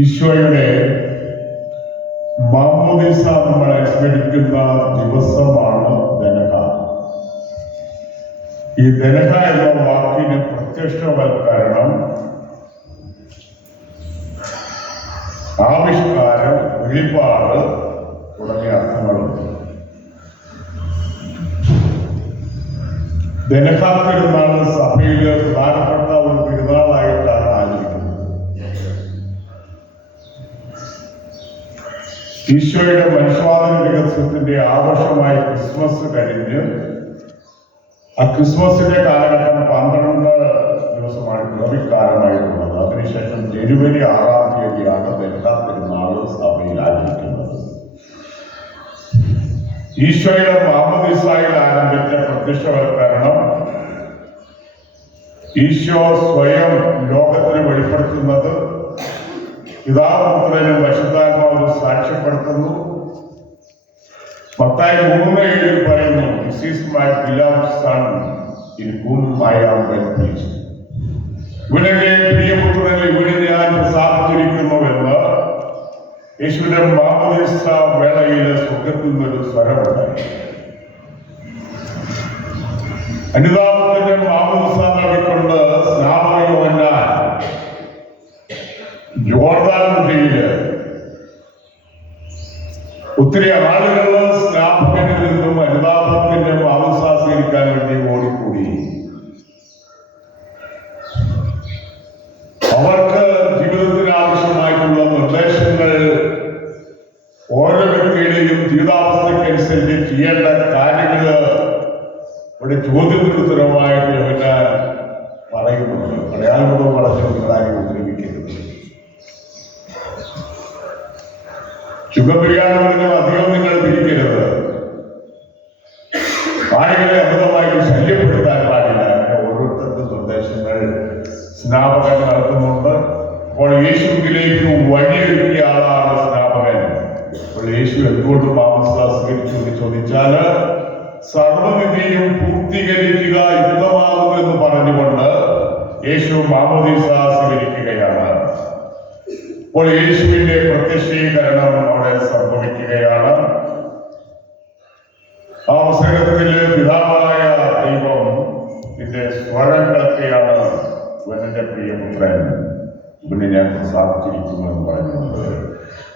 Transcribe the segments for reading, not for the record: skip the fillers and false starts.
ഈശോയുടെ മാമോദീസ നമ്മൾ അനുസ്മരിക്കുന്ന ദിവസമാണ് ദനഹ. ഈ ദനഹ എന്ന വാക്കിന് പ്രത്യക്ഷവൽക്കരണം, ആവിഷ്കാരം, വെളിപ്പാട് തുടങ്ങിയ അർത്ഥങ്ങളുണ്ട്. ദനഹ തിരുനാൾ സഭയില് പ്രധാനപ്പെട്ട ഒരു തിരുനാളായിട്ടാണ് ആചരിക്കുന്നത്. ഈശോയുടെ മനുഷ്യാവതാര രഹസ്യത്തിന്റെ ആഘോഷമായ ക്രിസ്മസ് കഴിഞ്ഞ് ആ ക്രിസ്മസിന്റെ കാലഘട്ടം 12 ദിവസമാണ് പിറവിക്കാലമായിട്ടുള്ളത്. അതിനുശേഷം ജനുവരി 6-ാം തീയതിയാണ് ദനഹ തിരുനാൾ സഭയിൽ ആചരിക്കുന്നത്. ഈശോയുടെ മാമോദീസായിൽ ആരംഭിച്ച പ്രത്യക്ഷവൽക്കരണം ഈശോ സ്വയം ലോകത്തിന് വെളിപ്പെടുത്തുന്നത് പിതാവും പുത്രനും പരിശുദ്ധാത്മാവിനും സാക്ഷ്യപ്പെടുത്തുന്നു. മത്തായി 3:7 പറയുന്നു, this is my beloved son in whom I am well pleased. ഇവനെന്റെ പ്രിയപുത്രനിൽ ഇവനെ ഞാൻ പ്രസാദിച്ചിരിക്കുന്നുവെന്ന് യേശുവിന്റെ മാമോദീസ വേളയിൽ സ്വർഗത്തിൽ നിന്നൊരു സ്വരമുണ്ടായി. അനുതാപത്തിന്റെ മാമോദീസ നൽകിക്കൊണ്ട് സ്നാപക യോഹന്നാൻ ജോർദാൻ നദിയില് ഒത്തിരി ആളുകൾ സ്നാപകനിൽ നിന്നും അനുതാപത്തിന്റെ മാമോദീസ സ്വീകരിക്കാൻ വേണ്ടി ഓടിക്കൂടി. അവർക്ക് ജീവിതത്തിന് ആവശ്യമായിട്ടുള്ള നിർദ്ദേശങ്ങൾ ഓരോ വ്യക്തിയുടെയും ജീവിതാവസ്ഥയ്ക്കനുസരിച്ച് ചെയ്യേണ്ട കാര്യങ്ങൾ ഇവിടെ ചോദ്യത്തിനുത്തരമായിട്ട് യോഹന്നാൻ പറയുന്നുണ്ട്. അടയാളങ്ങളോ വളർച്ച നിങ്ങളാരും ഉപദ്രവിക്കരുത്. ചുഖപിരിയാനുള്ള അധികം നിങ്ങൾ പിരിക്കരുത്. ആളുകളെ അമിതമായിട്ട് ശല്യപ്പെടുത്താൻ പാടില്ല. ഓരോരുത്തർക്കും നിർദ്ദേശങ്ങൾ സ്നാപകൻ നടത്തുന്നുണ്ട്. അപ്പോൾ യേശുവിലേക്ക് വഴിയൊരുക്കിയ ആളാണ് സ്നാപകൻ. അപ്പോൾ യേശു എന്തുകൊണ്ട് മാമോദീസ സ്വീകരിച്ചു എന്ന് ചോദിച്ചാൽ, സർവ്വനിധിയും പൂർത്തീകരിക്കുക യുക്തമാകുമെന്ന് പറഞ്ഞുകൊണ്ട് യേശു മാമോദീസ സ്വീകരിക്കുകയാണ്. അപ്പോൾ യേശുവിന്റെ പ്രത്യക്ഷീകരണം അവിടെ സംഭവിക്കുകയാണ്. ആ അവസരത്തിൽ പിതാവായ ദൈവം ഇതിന്റെ സ്വരം കേൾക്കുകയാണ്, ഇവനെന്റെ പ്രിയപുത്രൻ, ഇവനെ ഞാൻ പ്രസാദിച്ചിരിക്കുന്നു എന്ന് പറയുന്നത്.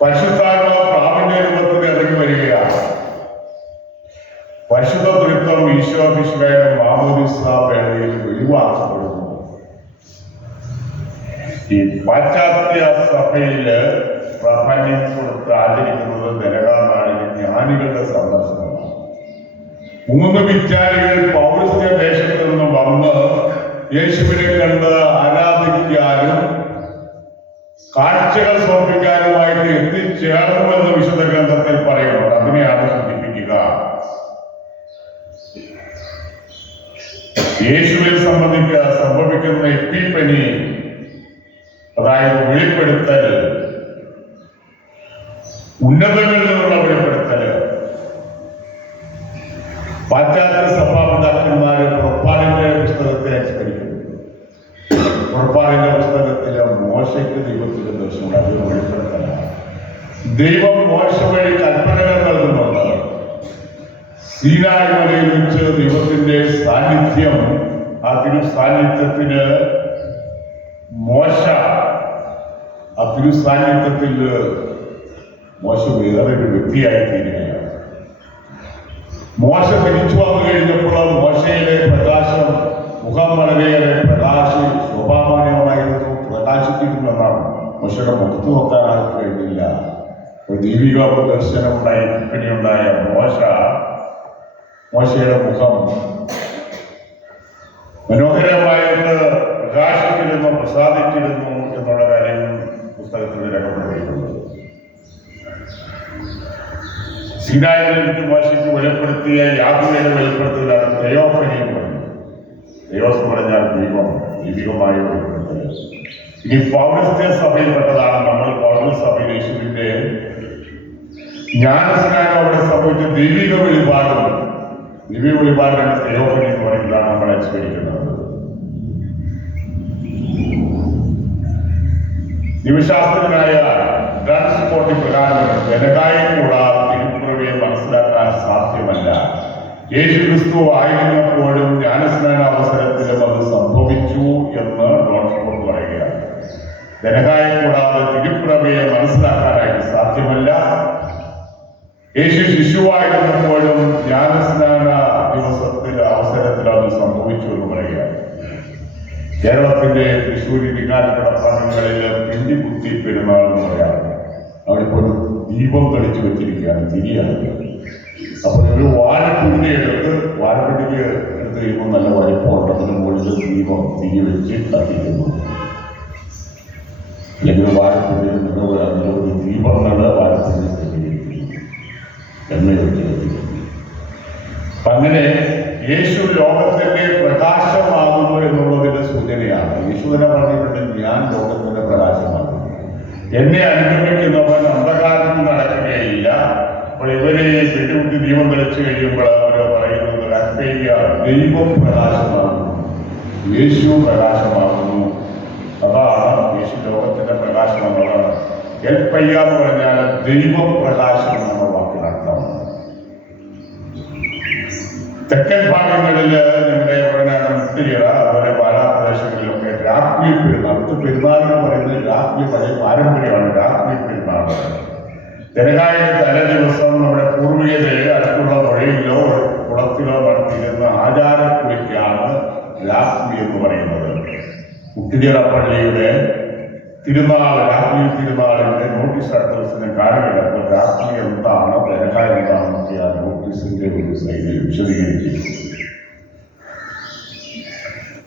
പരിശുദ്ധാത്മാവ് പ്രാവിന്റെ രൂപത്തിൽ ഇറങ്ങി വരികയാണ്. പരിശുദ്ധ തൃത്വം ഈശോ മിശിഹായുടെ മാമോദീസ വേളയിൽ വെളിവാക്കപ്പെടുന്നു. ഈ പാശ്ചാത്യ സഭയില് പ്രാധാന്യം കൊടുത്ത് ആചരിക്കുന്നത് ദനഹ നാളിലെ ജ്ഞാനികളുടെ സന്ദർശനമാണ്. 3 വിദ്യാരികൾ പൗരസ്ത്യ ദേശത്ത് നിന്ന് വന്ന് യേശുവിനെ കണ്ട് ആരാധിക്കാനും കാഴ്ചകൾ സമർപ്പിക്കാനുമായിട്ട് എത്തിച്ചേർന്നുവെന്ന് വിശുദ്ധ ഗ്രന്ഥത്തിൽ പറയുന്നുണ്ട്. അതിനെയാണ് സൂചിപ്പിക്കുക. യേശുവിനെ സംഭവിക്കുന്ന എപ്പിഫനി, അതായത് വെളിപ്പെടുത്തൽ, ഉന്നതങ്ങളിൽ നിന്നുള്ള വെളിപ്പെടുത്തൽ. പാശ്ചാത്യ സഭാപിതാക്കന്മാര് പുറപ്പാടിന്റെ പുസ്തകത്തെ അനുസ്മരിക്കുന്നു. പുറപ്പാടിന്റെ പുസ്തകത്തിലെ മോശയ്ക്ക് ദൈവത്തിന്റെ ദർശനം, അത് വെളിപ്പെടുത്തലാണ്. ദൈവം മോശ വഴി കൽപ്പനകൾ നൽകുന്നുണ്ട്. സീനായി മലയിൽ വെച്ച് ദൈവത്തിന്റെ സാന്നിധ്യം, ആ തിരു സാന്നിധ്യത്തിന് ആ തിരു സാന്നിധ്യത്തിൽ മോശ വേറൊരു വ്യക്തിയായി തീരുകയാണ്. മോശ തിരിച്ചു വന്നു കഴിഞ്ഞപ്പോൾ മോശയിലെ പ്രകാശം, മുഖം വളരെയേറെ ശോഭാമാനമായിരുന്നു, പ്രകാശിക്കുന്നുവെന്നാണ്. മോശയുടെ മുഖത്ത് നോക്കാൻ ആർക്ക് കഴിഞ്ഞില്ല. ഒരു ദൈവിക ദർശനമുണ്ടായി, കൽപ്പനയുണ്ടായ മോശയുടെ മുഖം മനോഹരമായിട്ട് പ്രകാശിച്ചിരുന്നു, പ്രസാദിച്ചിരുന്നു എന്നുള്ള കാര്യം പുസ്തകത്തിൽ രേഖപ്പെടുത്തിയിട്ടുണ്ട്. സീനായിലേക്ക് മോശയ്ക്ക് വെളിപ്പെടുത്തിയ യാതൊരു വെളിപ്പെടുത്തലാണ് തെയോഫനി എന്ന് പറയുന്നത്. തെയോസ് പറഞ്ഞാൽ ദൈവം, ദൈവികമായ വെളിപ്പെടുത്തൽ. ഇനി പൗരസ്ത്യ സഭയിൽപ്പെട്ടതാണ് നമ്മൾ. പൗരസ്ത്യ സഭയിൽ യേശുവിന്റെ ജ്ഞാനസ്നാനം അവിടെ സംഭവിച്ച ദൈവിക വെളിപാടാണ് തെയോഫനി എന്ന് പറയുന്നതാണ് നമ്മൾ അനുസ്മരിക്കുന്നത്. ദൈവശാസ്ത്രജ്ഞനായ ഡൺ സ്കോട്ടി പ്രകാരം ജനകായെ കൂടാതെ തിരുപ്പിറവിയെ മനസ്സിലാക്കാൻ സാധ്യമല്ല. യേശു ക്രിസ്തു ആയിരുന്നപ്പോഴും ജ്ഞാനസ്നാന അവസരത്തിലും അത് സംഭവിച്ചു എന്ന് ഡോൺ സ്കോട്ട് പറയുകയാണ്. ജനകായെ കൂടാതെ തിരുപ്പിറവിയെ മനസ്സിലാക്കാനായിട്ട് സാധ്യമല്ല. യേശു ശിശുവായിരുന്നപ്പോഴും ജ്ഞാനസ്നാന അവസരത്തിൽ അത് സംഭവിച്ചു എന്ന് പറയുകയാണ്. കേരളത്തിന്റെ തൃശ്ശൂർ ഇരിങ്ങാലക്കുട പട്ടണങ്ങളിൽ പിണ്ടികുത്തി പെരുന്നാൾ എന്ന് പറയാറുണ്ട്. അവിടെ ഇപ്പോൾ ദീപം തെളിച്ചു വെച്ചിരിക്കുകയാണ്, തിരിയാണ്. അപ്പോൾ ഒരു വാഴപ്പിണ്ടി എടുത്ത് വാഴപ്പിണ്ടിക്ക് എടുത്ത് കഴിയുമ്പോൾ നല്ല വലിപ്പമുണ്ട്. അതിന് മുകളിൽ ദീപം തിരി വെച്ച് കത്തിക്കുന്നു. അല്ലെങ്കിൽ വാഴപ്പിണ്ടി ഒരു ദീപങ്ങൾ വാഴപ്പിണ്ടി എണ്ണയൊഴിച്ച് കത്തിക്കുന്നു. അങ്ങനെ യേശു ലോകത്തിന്റെ പ്രകാശമാകുന്നു എന്നുള്ളതിന്റെ സൂചനയാണ്. യേശു തന്നെ പറഞ്ഞിട്ടുണ്ട്, ഞാൻ ലോകത്തിന്റെ പ്രകാശമാകുന്നു, എന്നെ അനുഗമിക്കുന്നവൻ അന്ധകാരത്തിൽ നടക്കുകയില്ല. അപ്പോൾ ഇവര് പെട്ടുകുത്തി ദീപം തെളിച്ചു കഴിയുമ്പോൾ അവര് പറയുന്നത് കൽപ്പയ്യ ദൈവം പ്രകാശമാകുന്നു, യേശു പ്രകാശമാകുന്നു. അതാണ് യേശു ലോകത്തിന്റെ പ്രകാശം എന്നുള്ളതാണ്. കൽപ്പയ്യ എന്ന് പറഞ്ഞാൽ ദൈവം പ്രകാശം എന്ന വാക്കിനർത്ഥമാണ്. തെക്കൻ ഭാഗങ്ങളിൽ നമ്മുടെ ഉടനാട് മുട്ടുചിറ, അതുപോലെ പാലാപ്രദേശങ്ങളിലൊക്കെ രാത്രി പെരുന്നാൾ, പെരുന്നാളിന് പറയുന്നത് രാത്രി പഴയ പാരമ്പര്യമാണ്. രാത്രി പെരുന്നാൾ ജനകായുടെ തലേ ദിവസം നമ്മുടെ പൂർവികരെ അടുത്തുള്ള പുഴയിലോ കുളത്തിലോ നടത്തിയിരുന്ന ആചാരക്കുറിക്കാണ് രാത്രി എന്ന് പറയുന്നത്. മുട്ടുചിറ പള്ളിയുടെ തിരുനാൾ, രാത്രി തിരുനാളിന്റെ നോട്ടീസ് അടുത്ത ദിവസം കാലഘട്ടത്തിൽ രാത്രി എന്താണ്, ജനകായ എന്താണെന്നൊക്കെ ആ നോട്ടീസിന്റെ ഒരു സൈഡിൽ വിശദീകരിച്ചിട്ടുണ്ട്.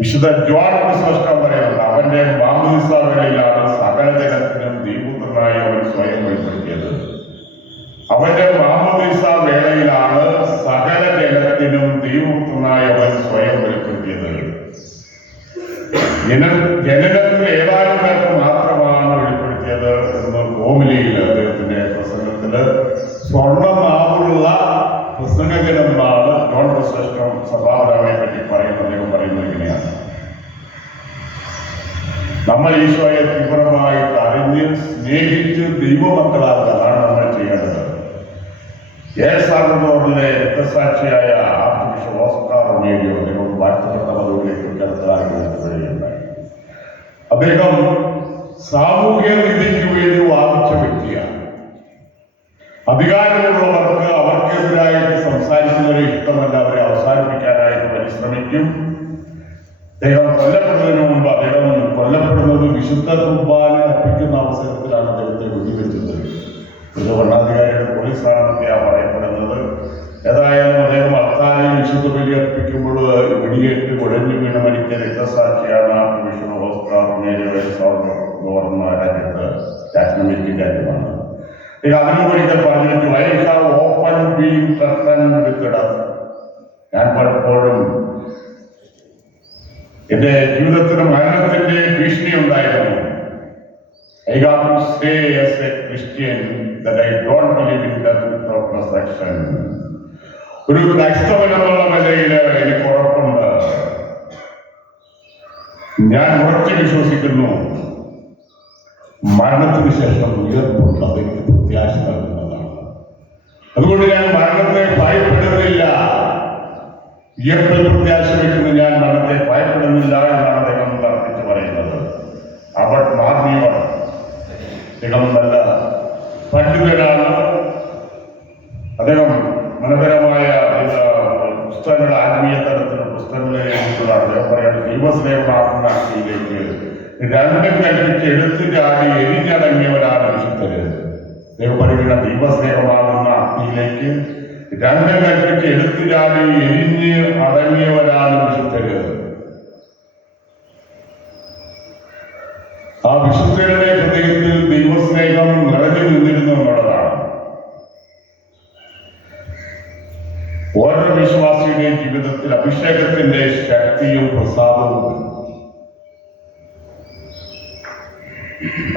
വിശുദ്ധ ജോൺ ക്രിസോസ്റ്റം പറയുന്നത് അവന്റെ മാമോദീസ വേളയിലാണ് സകല ജനത്തിനും ദൈവപുത്രനായ അവൻ സ്വയം വെളിപ്പെടുത്തിയത്. അവന്റെ മാമോദീസ വേളയിലാണ് സകല ജനത്തിനും ദൈവപുത്രനായ അവൻ സ്വയം വെളിപ്പെടുത്തിയത്. ജനനത്തിൽ ഏതാനും പേർക്ക് മാത്രമാണ് വെളിപ്പെടുത്തിയത് എന്ന് ഹോമിലിയിൽ അദ്ദേഹത്തിന്റെ പ്രസംഗത്തില് സ്വർണ്ണനാവുള്ള പ്രസംഗകനെന്നാണ് ജോൺ ക്രിസോസ്റ്റം സഭാപിതാവിനെ പറ്റി പറയുന്നത്. അദ്ദേഹം പറയുന്നത് ഇങ്ങനെയാണ്: നമ്മൾ ഈശോയെ തീവ്രമായിട്ട് അറിഞ്ഞ് സ്നേഹിച്ച് ദൈവമക്കളാക്കുക, അതാണ് നമ്മൾ ചെയ്യേണ്ടത്. എൽ സാൽവഡോറിലെ രക്തസാക്ഷിയായ ആർച്ച് ബിഷപ്പ് ഓസ്കാർ റൊമേരിയോ അദ്ദേഹം വാഴ്ത്തപ്പെട്ട പദവിയിലേക്ക് ഉയർത്തലാകുകയുണ്ടായി. അദ്ദേഹം സാമൂഹ്യ നീതിക്ക് വേണ്ടി വാദിച്ച വ്യക്തിയാണ്. അധികാരമുള്ളവർക്ക് അവർക്കെതിരായിട്ട് സംസാരിക്കുന്നവരെ ഇഷ്ടമല്ല, അവരെ അവസാനിപ്പിക്കാനായിട്ട് പരിശ്രമിക്കും. അദ്ദേഹം കൊല്ലപ്പെടുന്നതിന് മുമ്പ്, അദ്ദേഹം കൊല്ലപ്പെടുന്നത് വിശുദ്ധ കുർബാന അർപ്പിക്കുന്ന അവസരത്തിലാണ് അദ്ദേഹത്തെ വെടിവെച്ചത്. ഒരു ഭരണാധികാരിയുടെ പോലീസാണെന്നൊക്കെയാണ് പറയപ്പെടുന്നത്. ഏതായാലും അദ്ദേഹം അത്താഴം വിശുദ്ധ ബലി അർപ്പിക്കുമ്പോൾ വെടിയേറ്റ് കുഴഞ്ഞു വീണ് മരിച്ച രക്തസാക്ഷിയാണ് ആർച്ച് ബിഷപ്പ് ഓസ്കാർ റൊമേരിയോ ഗവർണ രാജ്യത്ത് ലാറ്റിൻ അമേരിക്കൻ രാജ്യമാണ്. അതിനും ഒരിക്കൽ പറഞ്ഞിട്ട് I have open being threatened with death. ഞാൻ പലപ്പോഴും എന്റെ ജീവിതത്തിന് മരണത്തിന്റെ ഭീഷണി ഉണ്ടായിരുന്നു. I got to say as a Christian that I don't believe in death without resurrection. ഒരു ക്രൈസ്തവൻ എന്നുള്ള നിലയിൽ എനിക്ക് ഉറപ്പുണ്ട്, ഞാൻ ഉറച്ചു വിശ്വസിക്കുന്നു മരണത്തിന് ശേഷം ഉയർപ്പുണ്ട്. അതെനിക്ക് പ്രത്യാശ നൽകുന്നതാണ്. അതുകൊണ്ട് ഞാൻ മരണത്തെ ഭയപ്പെടുന്നില്ല. ഉയർപ്പിൽ പ്രത്യാശ വയ്ക്കുന്ന ഞാൻ മരണത്തെ ഭയപ്പെടുന്നില്ല എന്നാണ് അദ്ദേഹം തർക്കിച്ച് പറയുന്നത്. ആബർട്ട് മാർനിയോൺ അദ്ദേഹം നല്ല പണ്ഡിതനാണ്. അദ്ദേഹം മനോഹരമായ പുസ്തകങ്ങൾ, ആത്മീയ തലത്തിലുള്ള പുസ്തകങ്ങളെ എഴുതിയിട്ടുള്ളതാണ്. അദ്ദേഹം പറയുന്നത് ദൈവസ്നേഹമാകുന്ന അഗ്നിയിലേക്ക് രണ്ടും കൽപ്പിച്ച് എടുത്തു ചാടി എരിഞ്ഞടങ്ങിയവരാണ് വിശുദ്ധര്. അദ്ദേഹം പറയുന്ന ദൈവസ്നേഹമാകുന്ന അഗ്നിയിലേക്ക് രണ്ടും കൽപ്പിച്ച് എടുത്തു ചാടി എരിഞ്ഞ് അടങ്ങിയവരാണ് വിശുദ്ധര്. ആ വിശുദ്ധരുടെ ഹൃദയത്തിൽ ദൈവസ്നേഹം നിറഞ്ഞു നിന്നിരുന്നു എന്നുള്ളതാണ്. ഓരോ വിശ്വാസിയുടെയും ജീവിതത്തിൽ അഭിഷേകത്തിന്റെ ശക്തിയും പ്രസാദവും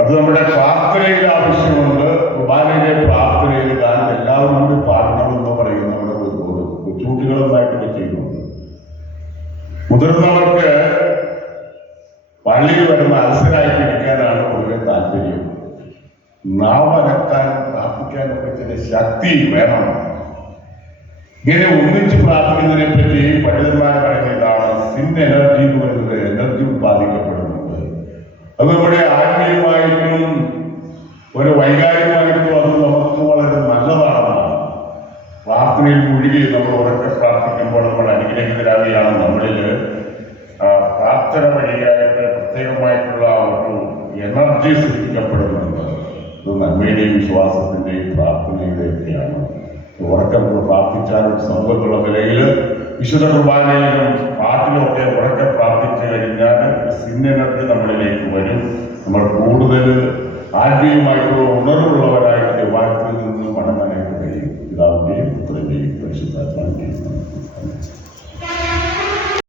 അത് നമ്മുടെ പ്രാർത്ഥനയിൽ ആവശ്യമുണ്ട്. കുർബാനയിലെ പ്രാർത്ഥനയിൽ ഗാനം എല്ലാവരും കൂടി പാടണമെന്ന് പറയും നമ്മുടെ കൊച്ചുകുട്ടികളൊന്നായിട്ടൊക്കെ ചെയ്യുന്നുണ്ട്. മുതിർന്നവർക്ക് പള്ളിയിൽ വരുന്ന അലസരായിട്ട് ഇരിക്കാനാണ് പൊതുവെ താല്പര്യം. നാവനക്കാൻ പ്രാർത്ഥിക്കാനൊക്കെ ചില ശക്തി വേണം. ഇങ്ങനെ ഒന്നിച്ച് പ്രാർത്ഥിക്കുന്നതിനെ പറ്റി പണ്ഡിതന്മാർ പറയുന്ന ഇതാണ്, സിൻ എനർജി എന്ന് പറയുന്നത് എനർജി ഉത്പാദിക്കപ്പെടുന്നത്. അത് നമ്മുടെ ആത്മീയമായിട്ടും ഒരു വൈകാരികമായിട്ടും അത് നമുക്ക് വളരെ നല്ലതാണെന്നാണ്. പ്രാർത്ഥനയിൽ മുഴുകി നമ്മൾ ഉറക്കെ പ്രാർത്ഥിക്കുമ്പോൾ നമ്മൾ അനുഗ്രഹിതരാകുകയാണ്. നമ്മളിൽ പ്രാർത്ഥന വഴിയായിട്ട് പ്രത്യേകമായിട്ടുള്ള ഒരു എനർജി സൃഷ്ടിക്കപ്പെടുന്നുണ്ട്. ഇത് നന്മയുടെയും വിശ്വാസത്തിന്റെയും പ്രാർത്ഥനയുടെയൊക്കെയാണ്. ഉറക്കം പ്രാർത്ഥിച്ചാൽ സമൂഹത്തിലുള്ള നിലയിൽ വിശുദ്ധ കുർബാനയിലും പാട്ടിലുമൊക്കെ ഉറക്കെ പ്രാർത്ഥിച്ചു കഴിഞ്ഞാൽ സിൻ എനർജി നമ്മളിലേക്ക് വരും. നമ്മൾ കൂടുതൽ ആത്മീയമായിട്ടുള്ള ഉണർവുള്ളവരായിട്ട് വാക്യത്തിൽ നിന്ന്